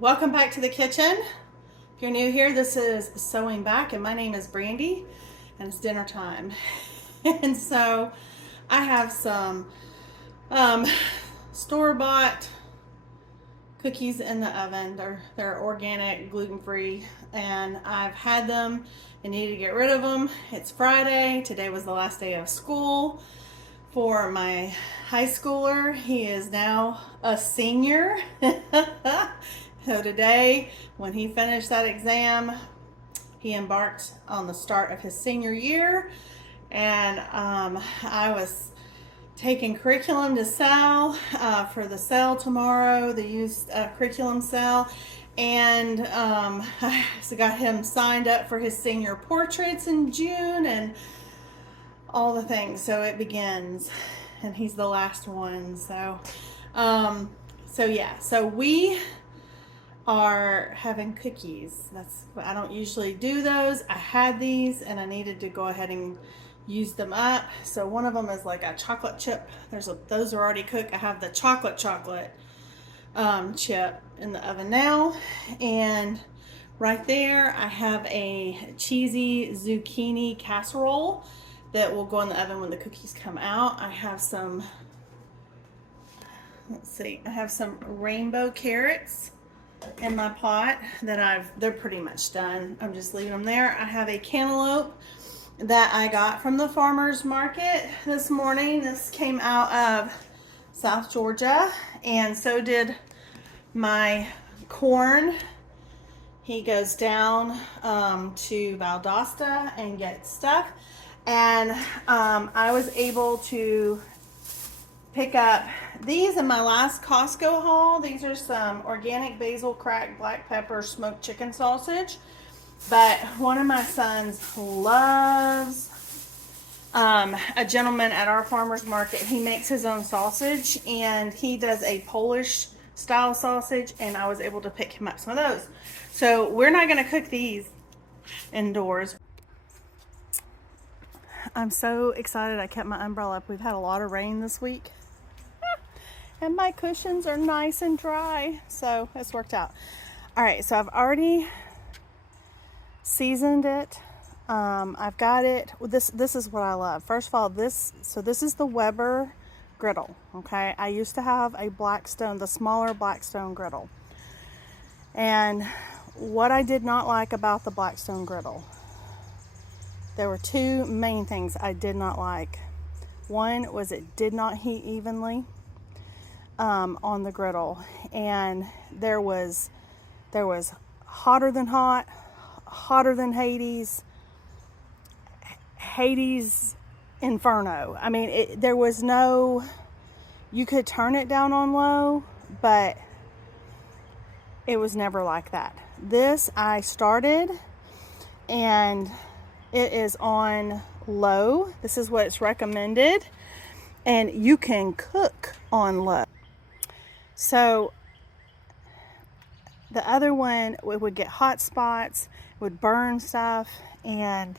Welcome back to the kitchen. If you're new here, this is Sewing Back, and my name is Brandy, and it's dinner time. And so I have some um, store-bought cookies in the oven. They're organic, gluten-free, and I've had them and need to get rid of them. It's Friday. Today was the last day of school for my high schooler. He is now a senior. So today, when he finished that exam, he embarked on the start of his senior year. And I was taking curriculum to sell for the sale tomorrow, the used curriculum sale. And I got him signed up for his senior portraits in June and all the things. So it begins, and he's the last one. So we are having cookies. I don't usually do those. I had these and I needed to go ahead and use them up. So one of them is like a chocolate chip. Those are already cooked. I have the chocolate chip in the oven now, and right there I have a cheesy zucchini casserole that will go in the oven when the cookies come out. I have some, I have some rainbow carrots in my pot that they're pretty much done. I'm just leaving them there. I have a cantaloupe that I got from the farmer's market this morning. This came out of South Georgia, and so did my corn. He goes down to Valdosta and gets stuff, and I was able to pick up these in my last Costco haul. These are some organic basil, cracked black pepper, smoked chicken sausage. But one of my sons loves a gentleman at our farmer's market. He makes his own sausage, and he does a Polish style sausage, and I was able to pick him up some of those. So we're not going to cook these indoors. I'm so excited I kept my umbrella up. We've had a lot of rain this week, and my cushions are nice and dry, so it's worked out. All right, so I've already seasoned it. I've got it. This is what I love. First of all, this is the Weber Griddle. Okay, I used to have a Blackstone, the smaller Blackstone Griddle, and what I did not like about the Blackstone Griddle, there were two main things I did not like. One was it did not heat evenly on the griddle, and there was hotter than hot, hotter than Hades Inferno. I mean, there was no, you could turn it down on low, but it was never like that. This I started, and it is on low. This is what it's recommended, and you can cook on low. So the other one, it would get hot spots, would burn stuff, and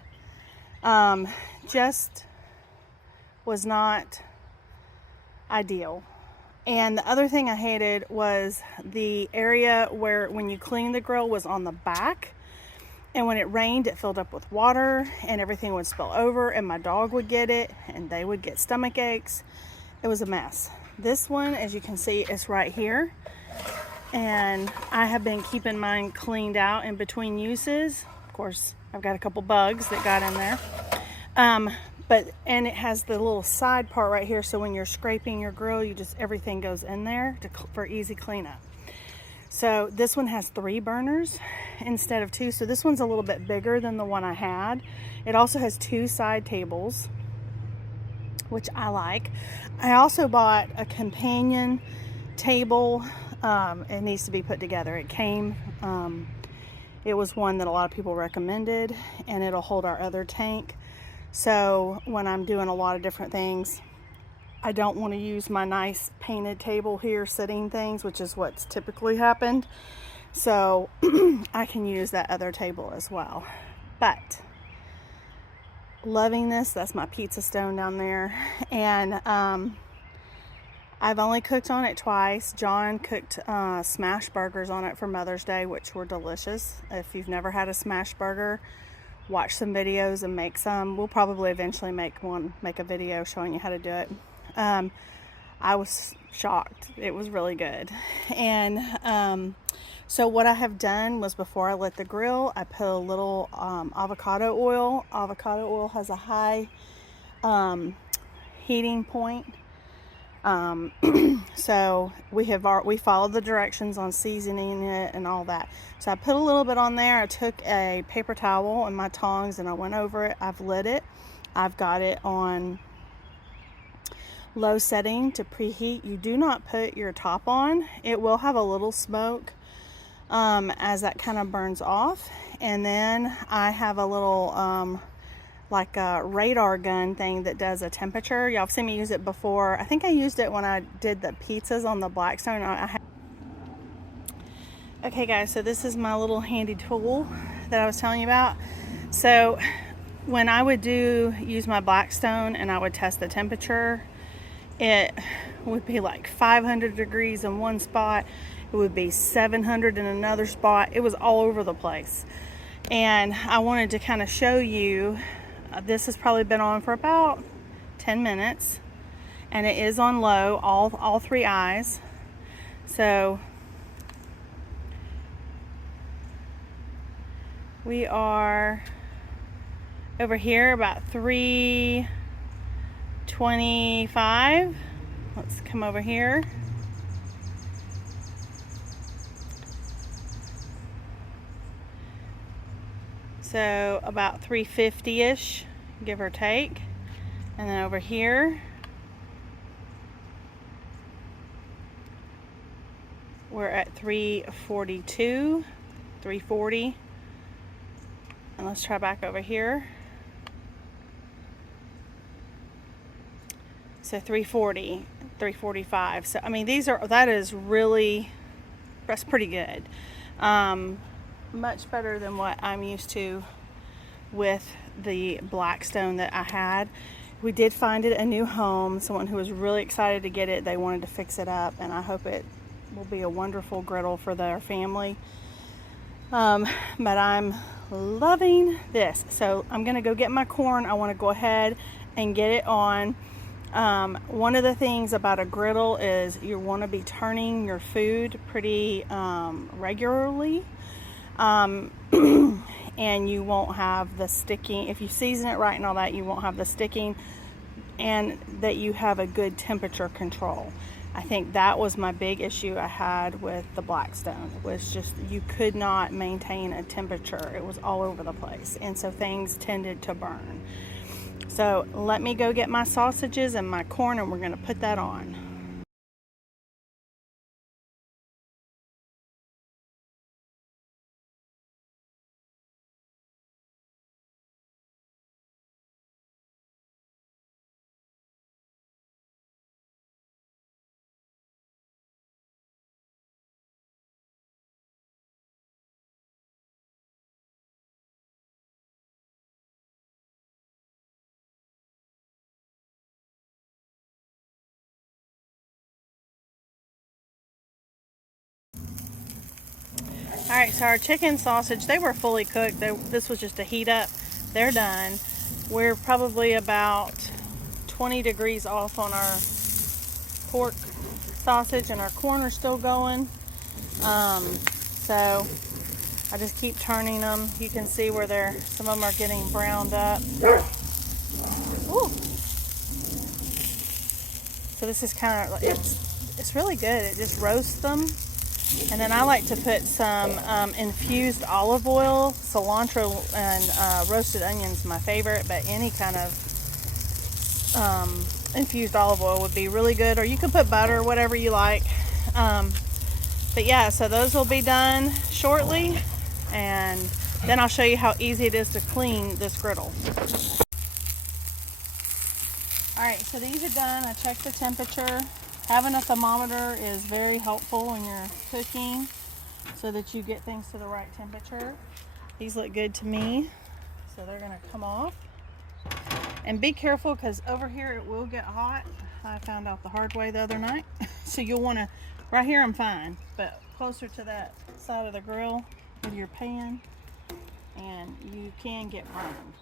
just was not ideal. And the other thing I hated was the area where when you clean the grill was on the back, and when it rained it filled up with water and everything would spill over, and my dog would get it and they would get stomach aches. It was a mess. This one, as you can see, is right here, and I have been keeping mine cleaned out in between uses. Of course, I've got a couple bugs that got in there, and it has the little side part right here, so when you're scraping your grill, everything goes in there for easy cleanup. So this one has 3 burners instead of 2. So this one's a little bit bigger than the one I had. It also has 2 side tables, which I like. I also bought a companion table. It needs to be put together. It came, it was one that a lot of people recommended, and it'll hold our other tank. So when I'm doing a lot of different things, I don't want to use my nice painted table here sitting things, which is what's typically happened. So I can use that other table as well. But loving this. That's my pizza stone down there. And I've only cooked on it twice. John cooked smash burgers on it for Mother's Day, which were delicious. If you've never had a smash burger, watch some videos and make some. We'll probably eventually make a video showing you how to do it. I was shocked. It was really good. And so what I have done was, before I lit the grill, I put a little avocado oil. Avocado oil has a high heating point. So we followed the directions on seasoning it and all that. So I put a little bit on there. I took a paper towel and my tongs and I went over it. I've lit it. I've got it on low setting to preheat. You do not put your top on. It will have a little smoke as that kind of burns off. And then I have a little like a radar gun thing that does a temperature. Y'all have seen me use it before. I think I used it when I did the pizzas on the Blackstone. Okay guys, so this is my little handy tool that I was telling you about. So when I would use my Blackstone and I would test the temperature, it would be like 500 degrees in one spot. It would be 700 in another spot. It was all over the place. And I wanted to kind of show you, this has probably been on for about 10 minutes. And it is on low, all three eyes. So we are over here about 325. Let's come over here. So about 350-ish, give or take. And then over here, we're at 342, 340. And let's try back over here. So 340, 345. So I mean, that's pretty good. Much better than what I'm used to with the Blackstone that I had. We did find it a new home. Someone who was really excited to get it. They wanted to fix it up, and I hope it will be a wonderful griddle for their family. But I'm loving this. So I'm gonna go get my corn. I want to go ahead and get it on. One of the things about a griddle is you want to be turning your food pretty regularly. And you won't have the sticking. If you season it right and all that, you won't have the sticking, and that you have a good temperature control. I think that was my big issue I had with the Blackstone. It was just, you could not maintain a temperature. It was all over the place, and so things tended to burn. So let me go get my sausages and my corn, and we're going to put that on. Alright, so our chicken sausage, they were fully cooked. This was just a heat up. They're done. We're probably about 20 degrees off on our pork sausage, and our corn are still going. So I just keep turning them. You can see where some of them are getting browned up. Ooh. So this is kind of, it's really good. It just roasts them. And then I like to put some infused olive oil, cilantro, and roasted onions, my favorite, but any kind of infused olive oil would be really good, or you can put butter, whatever you like. But yeah, so those will be done shortly, and then I'll show you how easy it is to clean this griddle. Alright, so these are done. I checked the temperature. Having a thermometer is very helpful when you're cooking so that you get things to the right temperature. These look good to me, so they're going to come off. And be careful, because over here it will get hot. I found out the hard way the other night. So you'll want to, right here I'm fine, but closer to that side of the grill with your pan, and you can get burned.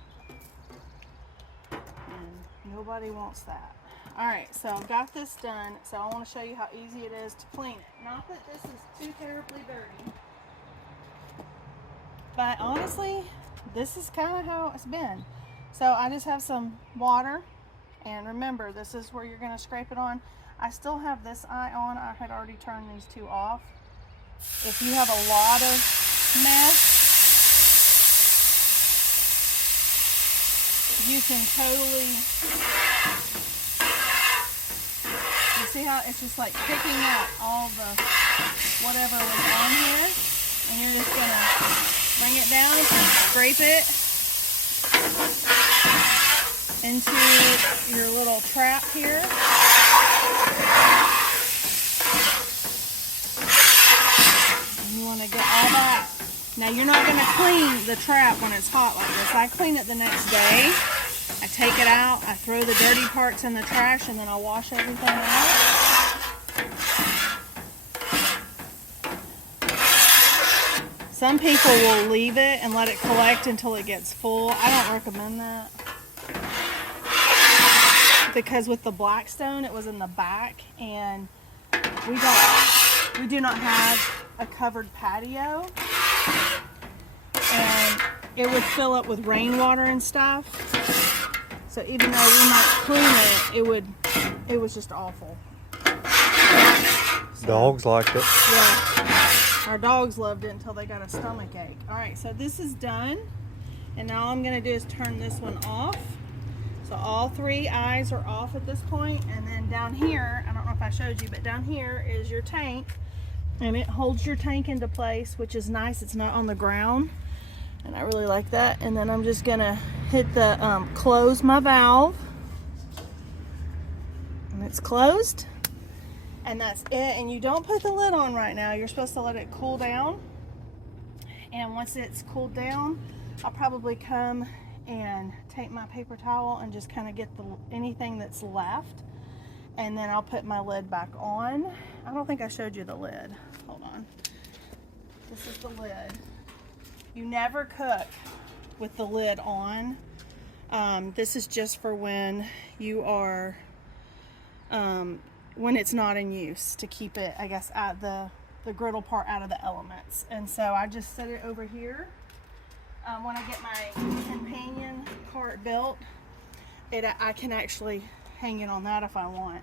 And nobody wants that. Alright, so I've got this done, so I want to show you how easy it is to clean it. Not that this is too terribly dirty, but honestly, this is kind of how it's been. So I just have some water, and remember, this is where you're going to scrape it on. I still have this eye on. I had already turned these two off. If you have a lot of mess, you can totally, you see how it's just like picking up all the whatever was on here, and you're just going to bring it down and scrape it into your little trap here. And you want to get all that. Now you're not going to clean the trap when it's hot like this. I clean it the next day. I take it out, I throw the dirty parts in the trash, and then I'll wash everything out. Some people will leave it and let it collect until it gets full. I don't recommend that, because with the Blackstone, it was in the back, and we do not have a covered patio, and it would fill up with rainwater and stuff. So even though we might clean it, it was just awful. So, dogs liked it. Yeah, our dogs loved it until they got a stomach ache. All right, so this is done, and now all I'm going to do is turn this one off. So all three eyes are off at this point, and then down here, I don't know if I showed you, but down here is your tank, and it holds your tank into place, which is nice. It's not on the ground, and I really like that. And then I'm just gonna hit the close my valve, and it's closed, and that's it. And you don't put the lid on right now. You're supposed to let it cool down, and once it's cooled down, I'll probably come and take my paper towel and just kind of get anything that's left, and then I'll put my lid back on. I don't think I showed you the lid. Hold on. This is the lid. You never cook with the lid on. This is just for when you are when it's not in use, to keep it, I guess, at the griddle part out of the elements. And so I just set it over here. When I get my companion cart built, I can actually hang it on that if I want.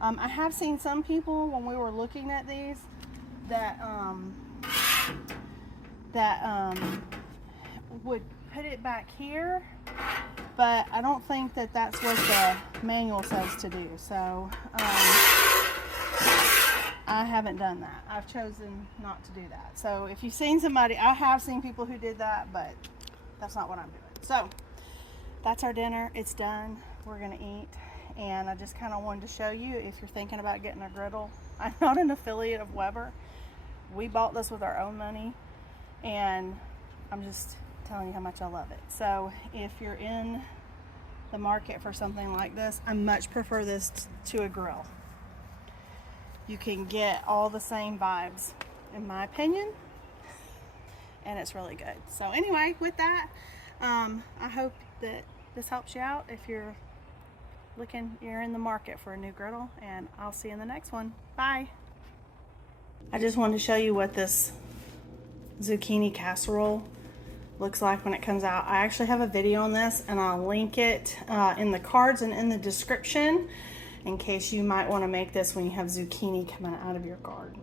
I have seen some people, when we were looking at these, that would put it back here, but I don't think that that's what the manual says to do. So I haven't done that. I've chosen not to do that. So if you've seen somebody, I have seen people who did that, but that's not what I'm doing. So that's our dinner. It's done. We're gonna eat, and I just kind of wanted to show you, if you're thinking about getting a griddle. I'm not an affiliate of Weber. We bought this with our own money, and I'm just telling you how much I love it. So if you're in the market for something like this, I much prefer this to a grill. You can get all the same vibes, in my opinion, and it's really good. So anyway, with that, I hope that this helps you out if you're in the market for a new griddle, and I'll see you in the next one. Bye. I just wanted to show you what this zucchini casserole looks like when it comes out. I actually have a video on this, and I'll link it in the cards and in the description, in case you might want to make this when you have zucchini coming out of your garden.